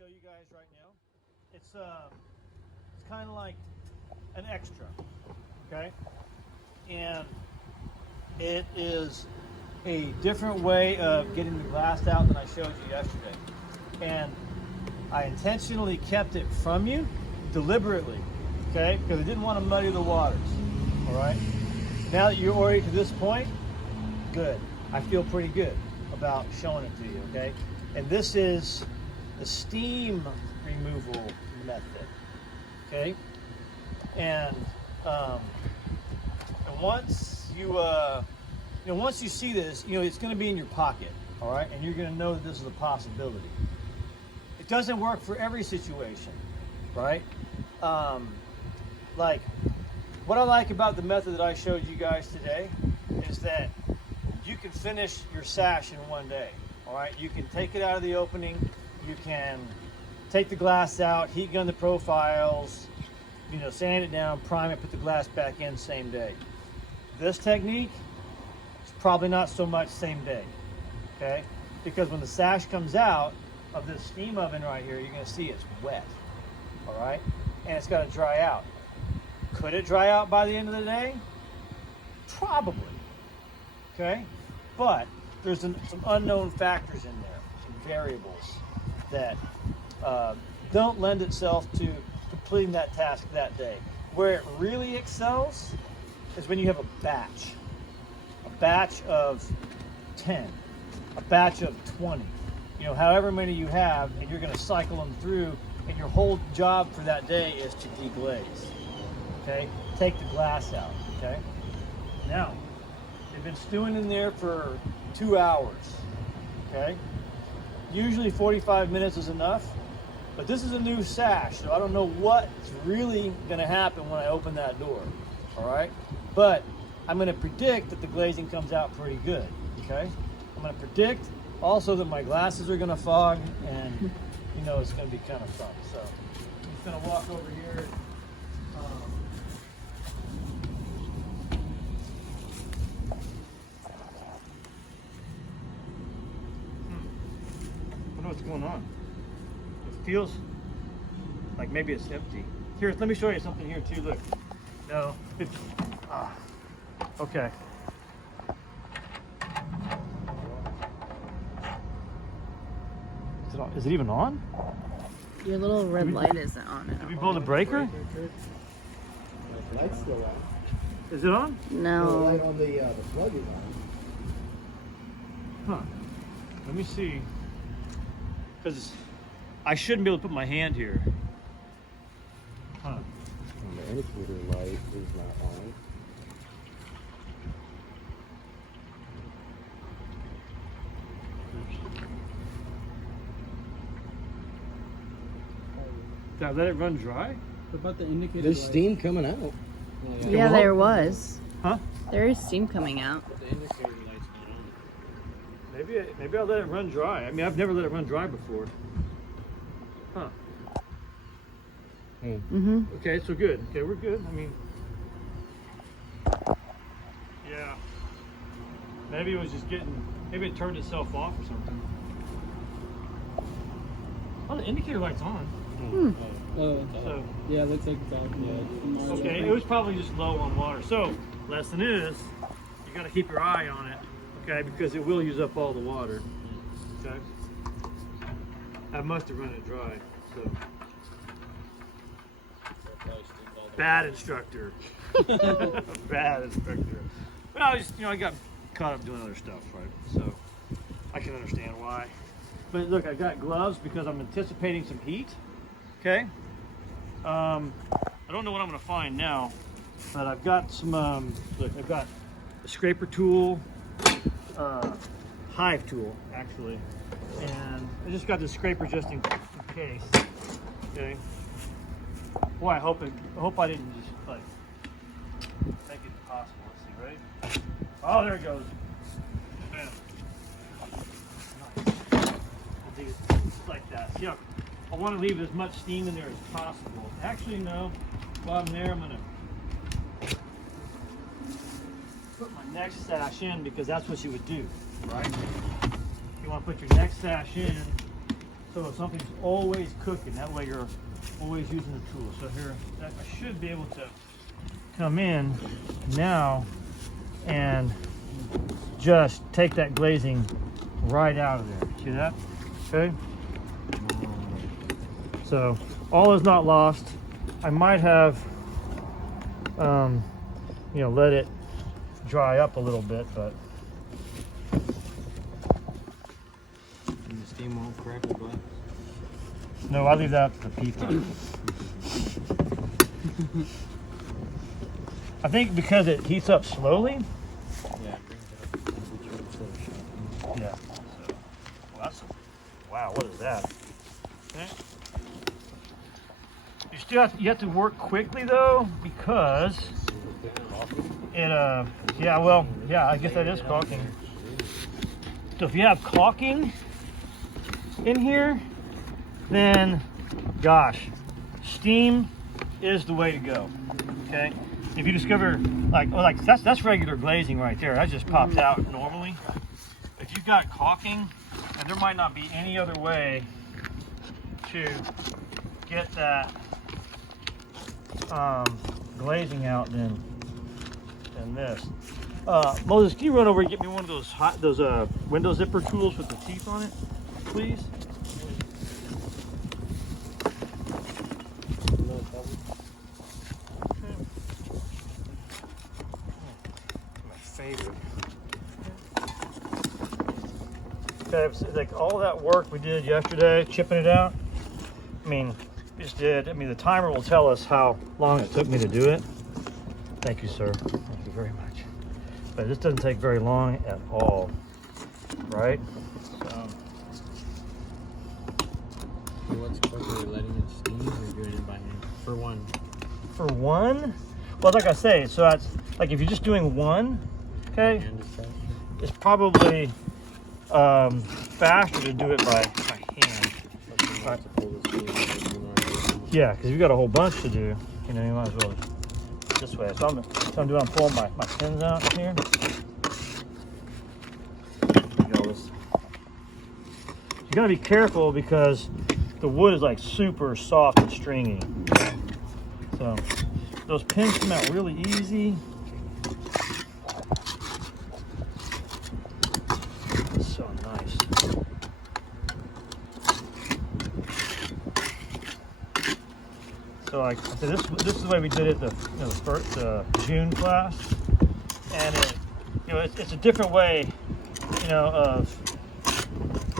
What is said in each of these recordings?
show you guys right now. It's kind of like an extra, okay? And it is a different way of getting the glass out than I showed you yesterday. And I intentionally kept it from you deliberately, okay? Because I didn't want to muddy the waters, all right? Now that you're already to this point, good. I feel pretty good about showing it to you, okay? And this is the steam removal method, okay? And once you once you see this, it's going to be in your pocket, all right? And you're going to know that this is a possibility. It doesn't work for every situation, right? Like, what I like about the method that I showed you guys today is that you can finish your sash in one day, all right? You can take it out of the opening, you can take the glass out, heat gun the profiles, sand it down, prime it, put the glass back in same day. This technique is probably not so much same day, okay? Because when the sash comes out of this steam oven right here, you're gonna see it's wet, all right? And it's gotta dry out. Could it dry out by the end of the day? Probably, okay? But there's some unknown factors in there, some variables that don't lend itself to completing that task that day. Where it really excels is when you have a batch of 10, a batch of 20, however many you have, and you're going to cycle them through, and your whole job for that day is to deglaze, okay? Take the glass out, okay? Now, they've been stewing in there for 2 hours, okay? Usually 45 minutes is enough, but this is a new sash, so I don't know what's really gonna happen when I open that door, all right? But I'm gonna predict that the glazing comes out pretty good, okay? I'm gonna predict also that my glasses are gonna fog, and it's gonna be kind of fun. So I'm just gonna walk over here. I don't know what's going on. It feels like maybe it's empty. Here, let me show you something here too. Look. No. Okay. Is it even on? Your little red light isn't on. Did we blow the breaker? The light's still on. Is it on? No. The light on the plug is on. Huh. Let me see. Because I shouldn't be able to put my hand here. Huh. And the indicator light is not on. Did I let it run dry? What about the indicator? There's steam coming out. Yeah, there was. Huh? There is steam coming out. The indicator light's not on. Maybe I'll let it run dry. I mean, I've never let it run dry before. Huh. Mm-hmm. Okay, so good. Okay, we're good. I mean, yeah. Maybe it was just maybe it turned itself off or something. Oh, the indicator light's on. So, yeah, looks like it's off. Yeah. okay, it was probably just low on water. So, lesson is, you got to keep your eye on it, okay, because it will use up all the water. Okay. I must have run it dry. So, bad instructor. Bad instructor. But I got caught up doing other stuff, right? So, I can understand why. But look, I got gloves because I'm anticipating some heat. Okay. I don't know what I'm going to find now, but I've got some. Look, I've got a scraper tool, hive tool actually, and I just got this scraper just in case. Okay. Boy, I hope I didn't just like make it impossible. Let's see, ready? Oh, there it goes. Bam. Nice. I'll do it just like that. See how I want to leave as much steam in there as possible. Actually, no. While I'm there, I'm going to put my next sash in because that's what you would do, right? You want to put your next sash in So something's always cooking. That way you're always using the tool. So here, I should be able to come in now and just take that glazing right out of there. See that? Okay. So all is not lost. I might have, you know, let it dry up a little bit, but And the steam won't crack the glass. no, I leave that up to the people. I think because it heats up slowly. Yeah, it brings it up. Yeah. So, well, that's, wow, what is that? Okay. You have to work quickly though, because it yeah, well, yeah, I guess that is caulking. So if you have caulking in here, then gosh, steam is the way to go. Okay. If you discover like that's regular glazing right there. That just popped out normally. If you've got caulking, and there might not be any other way to get that glazing out than this. Moses, can you run over and get me one of those window zipper tools with the teeth on it, please? My favorite. Okay, it's like all that work we did yesterday, chipping it out. I mean, just did. I mean, the timer will tell us how long it took me to do it. Thank you, sir. Thank you very much. But this doesn't take very long at all, right? So, What's quicker, letting it steam or doing it by hand? For one. for one, well, like I say, so that's like if you're just doing one, okay, Hand is faster. it's probably faster to do it by hand. Lots of pull this steam away from our- Yeah, because you've got a whole bunch to do. You know, you might as well this way. So I'm pulling my pins out here. You gotta be careful because the wood is like super soft and stringy. So those pins come out really easy. So nice. So like I said, this is the way we did it the first June class, and it's a different way, of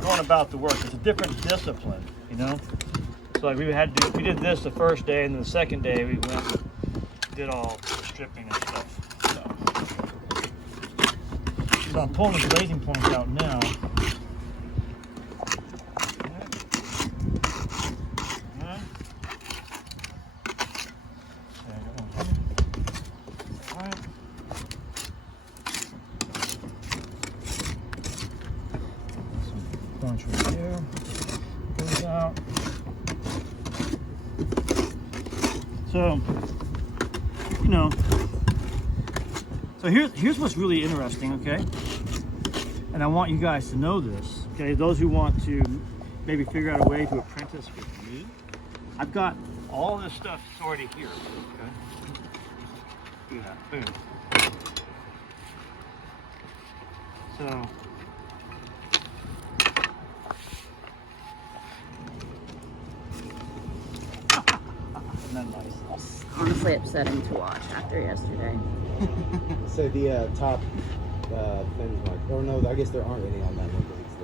going about the work. It's a different discipline, So like we did this the first day, and then the second day we did all the stripping and stuff. So I'm pulling the glazing points out now. Bunch right there. Goes out. So, so here's what's really interesting, okay? And I want you guys to know this, okay? Those who want to maybe figure out a way to apprentice with me, I've got all this stuff already here, okay? Do that, boom. So, isn't that nice? Honestly upsetting to watch after yesterday. So the top fins mark. Or no, I guess there aren't any on that one. But it's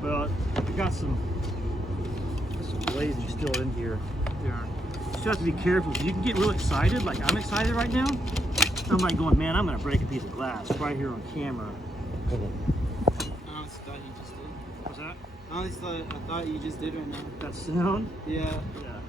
the Well, I got some glazing still in here. You just have to be careful. You can get real excited, like I'm excited right now. I'm like going, man, I'm gonna break a piece of glass right here on camera. I honestly thought you just did. What's that? I thought you just did right now. That sound? Yeah. Yeah.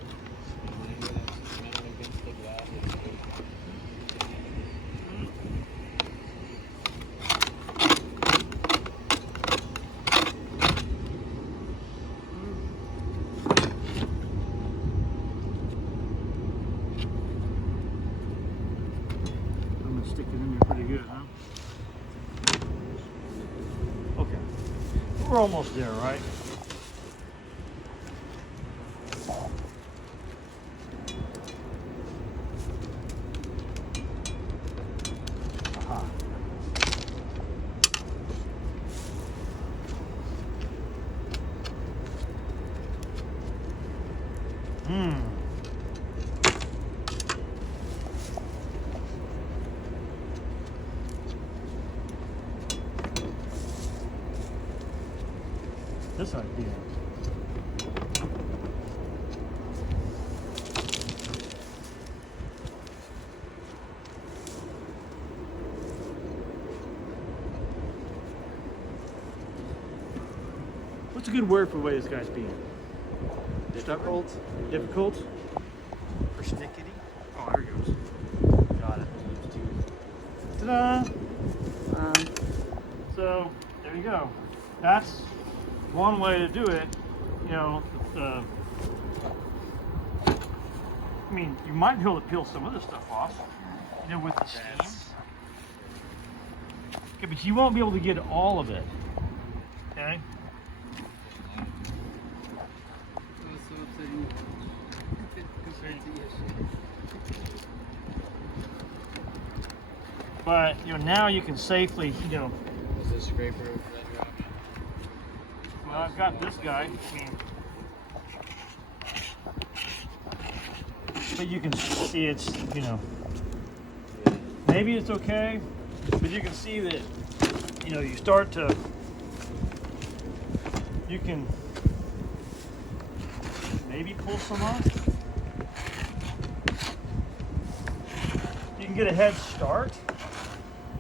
I'm gonna stick it in there pretty good, huh? Okay. We're almost there, right? Aha. This idea. What's a good word for the way this guy's being? Difficult? Difficult? Persnickety? Oh, there it goes. Got it. Ta-da! So, there you go. That's one way to do it. You know, I mean, you might be able to peel some of this stuff off, you know, with the steam. Okay, but you won't be able to get all of it. Okay? But, you know, now you can safely, you know. Is this scraper that you're on? Well, I've got this guy. I mean, but you can see it's, you know, maybe it's okay, but you can see that, you know, you start to, you can maybe pull some off. You can get a head start,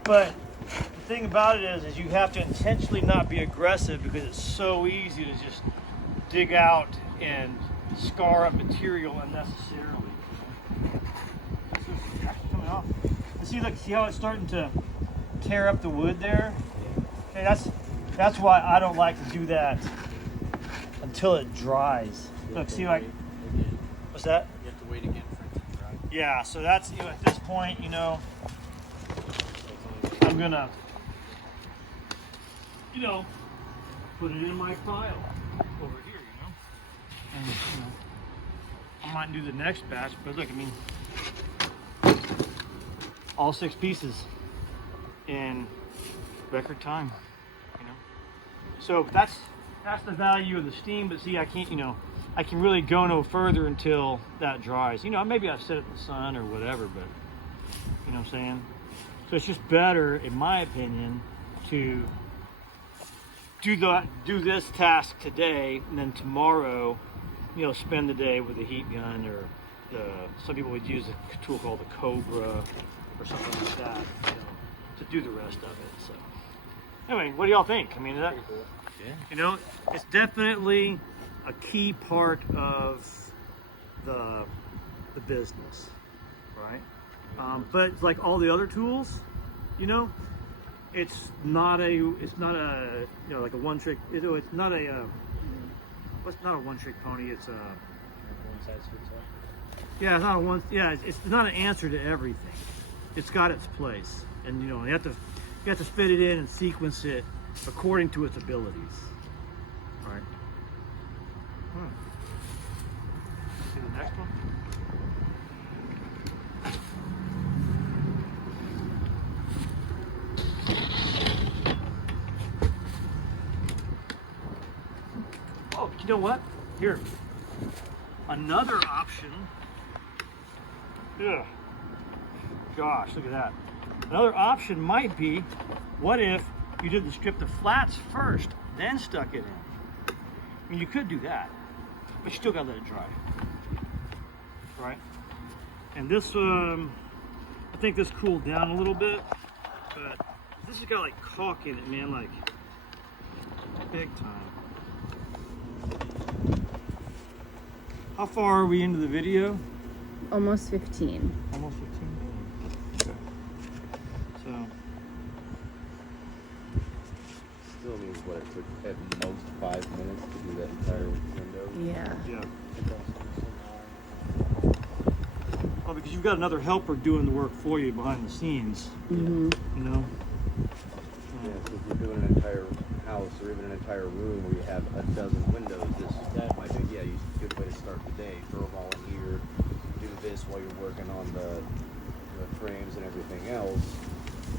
but the thing about it is you have to intentionally not be aggressive because it's so easy to just dig out and scar up material unnecessarily. This is coming off. And see how it's starting to tear up the wood there? Okay, that's why I don't like to do that until it dries. Look, see, like, what's that? You have to wait again for it to dry. Yeah, so that's, you know, at this point, you know, I'm gonna, you know, put it in my file over here, you know, and, you know, I might do the next batch, but look, I mean, all 6 pieces in record time, you know. So that's the value of the steam, but see, I can't, you know, I can really go no further until that dries. You know, maybe I've set it in the sun or whatever, but you know what I'm saying? So it's just better, in my opinion, to do this task today, and then tomorrow, you know, spend the day with the heat gun, or some people would use a tool called the Cobra or something like that, you know, to do the rest of it. So anyway, what do y'all think? I mean, is that, you know, it's definitely a key part of the business, right? But like all the other tools, you know, it's not a, you know, like a one trick. It's not a, what's not a one trick pony? It's a one size fits all. Yeah, it's not a one. Yeah, it's not an answer to everything. It's got its place, and you know, you have to fit it in and sequence it according to its abilities, right? See the next one. Oh, you know what? Here, another option. Yeah. Gosh, look at that. Another option might be, what if you did the strip the flats first, then stuck it in? I mean, you could do that, but you still gotta let it dry, right? And this, I think this cooled down a little bit, but this has got like caulk in it, man, like big time. How far are we into the video? Almost 15. Almost 15. Okay. So. Still means what, it took at most 5 minutes to do that entire window? Yeah. Yeah. Well, because you've got another helper doing the work for you behind the scenes, Mm-hmm. you know? Yeah, so if we're doing an entire house house or even an entire room where you have a dozen windows, this might be a good way to start the day. Throw them all in here, do this while you're working on the frames and everything else.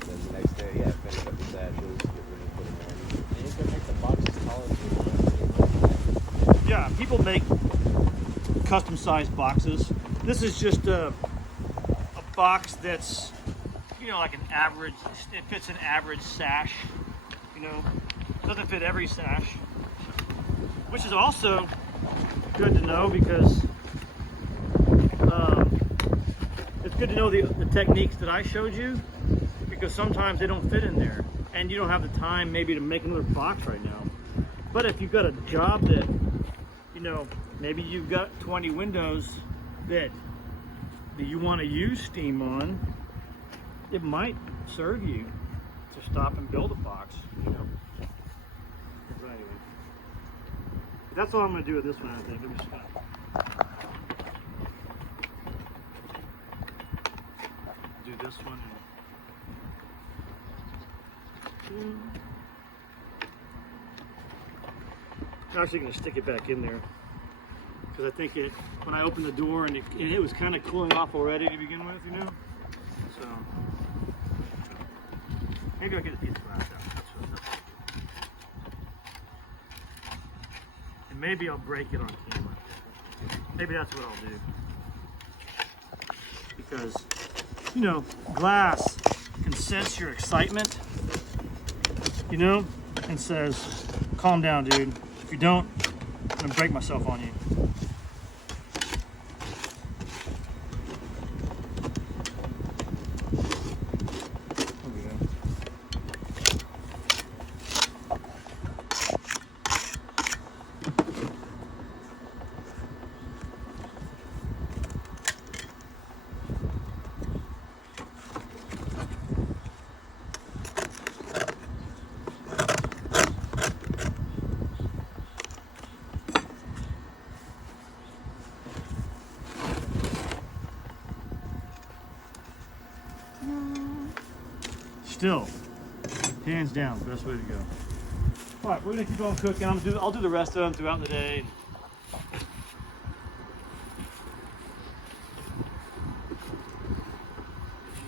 Then the next day, finish up the sashes, get ready to put them in. And you can make the boxes taller if you want. Yeah, people make custom sized boxes. This is just a box that's, like an average, it fits an average sash, doesn't fit every sash, which is also good to know because it's good to know the techniques that I showed you, because sometimes they don't fit in there and you don't have the time maybe to make another box right now. But if you've got a job that, maybe you've got 20 windows that you want to use steam on, it might serve you to stop and build a box, But anyway, that's all I'm going to do with this one, I think. I'm just gonna do this one. I'm actually going to stick it back in there because I think when I opened the door and it was kind of cooling off already to begin with, So maybe I'll get a piece of glass out. That's and maybe I'll break it on camera. Maybe that's what I'll do. Because, glass can sense your excitement, and says, calm down, dude. If you don't, I'm gonna break myself on you. Still, hands down, best way to go. All right, we're gonna keep on cooking. I'll do the rest of them throughout the day. You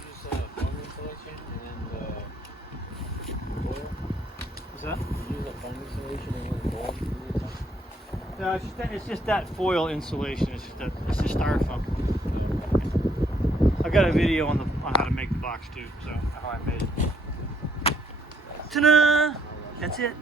use foam insulation and then the oil? What's that? You use a foam insulation and then oil? No, it's just that foil insulation. It's just styrofoam. I've got a video on how to make the box too, so how I made it. Ta-da! That's it.